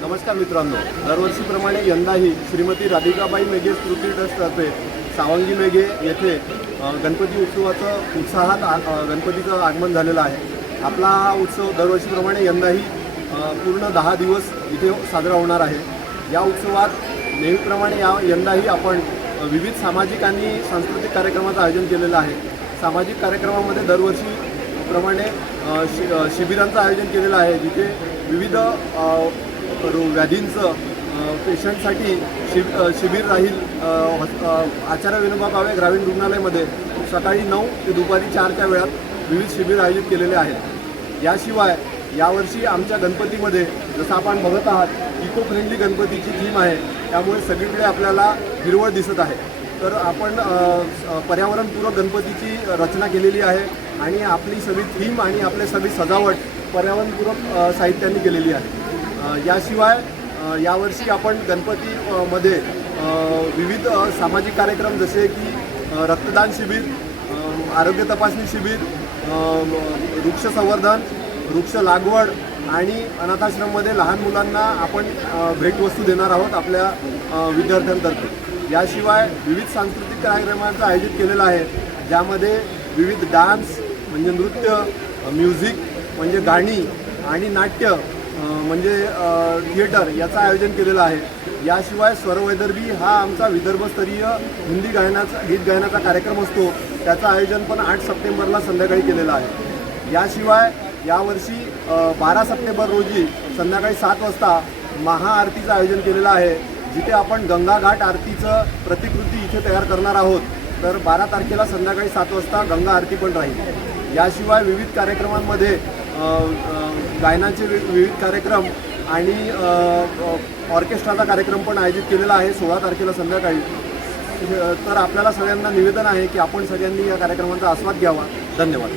नमस्कार मित्रांनो, दरवर्षीप्रमाणे यंदाही श्रीमती राधिकाबाई मेघे स्मृती ट्रस्टतर्फे सावंगी मेघे येथे गणपती उत्सवाचं उत्साहात गणपतीचं आगमन झालेलं आहे। आपला हा उत्सव दरवर्षीप्रमाणे यंदाही पूर्ण 10 दिवस इथे साजरा होणार आहे। या उत्सवात नेहमीप्रमाणे यंदाही आपण विविध सामाजिक आणि सांस्कृतिक कार्यक्रमाचं आयोजन केलेलं आहे। सामाजिक कार्यक्रमामध्ये दरवर्षीप्रमाणे शिबिरांचं आयोजन केलेलं आहे, जिथे विविध व्याधींचं पेशंटसाठी शिबिर राहील। आचार्य विनोबा भावे ग्रामीण रुग्णालयामध्ये सकाळी 9 ते दुपारी 4च्या वेळात विविध शिबिर आयोजित केलेले आहेत। याशिवाय यावर्षी आमच्या गणपतीमध्ये जसं आपण बघत आहात इको फ्रेंडली गणपतीची थीम आहे, त्यामुळे सगळीकडे आपल्याला हिरवळ दिसत आहे। तर आपण पर्यावरणपूरक गणपतीची रचना केलेली आहे आणि आपली सगळी थीम आणि आपली सगळी सजावट पर्यावरणपूरक साहित्याने केलेली आहे। याशिवाय यावर्षी आपण गणपतीमध्ये विविध सामाजिक कार्यक्रम जसे की रक्तदान शिबिर, आरोग्य तपासणी शिबिर, वृक्ष संवर्धन, वृक्ष लागवड आणि अनाथाश्रममध्ये लहान मुलांना आपण भेटवस्तू देणार आहोत आपल्या विद्यार्थ्यांतर्फे। याशिवाय विविध सांस्कृतिक कार्यक्रमांचं आयोजित केलेलं आहे, ज्यामध्ये विविध डान्स म्हणजे नृत्य, म्युझिक म्हणजे गाणी आणि नाट्य म्हणजे थिएटर याचं आयोजन केलेलं आहे। याशिवाय स्वरवैदर्भी हा आमचा विदर्भस्तरीय हिंदी गीत गायनाचा कार्यक्रम असतो, त्याचं आयोजन पण 8 सप्टेंबरला संध्याकाळी केलेलं आहे। याशिवाय यावर्षी 12 सप्टेंबर रोजी संध्याकाळी 7 वाजता महाआरतीचं आयोजन केलेलं आहे, जिथे आपण गंगा घाट आरतीचं प्रतिकृती इथे तयार करणार आहोत। तर 12 तारखेला संध्याकाळी 7 वाजता गंगा आरती पण राहील। याशिवाय विविध कार्यक्रमांमध्ये गायनाचे विविध कार्यक्रम आणि ऑर्केस्ट्राचा कार्यक्रम पण आयोजित केलेला आहे 16 तारखेला संध्याकाळी। तर आपल्याला सगळ्यांना निवेदन आहे की आपण सगळ्यांनी या कार्यक्रमांचा आस्वाद घ्यावा। धन्यवाद।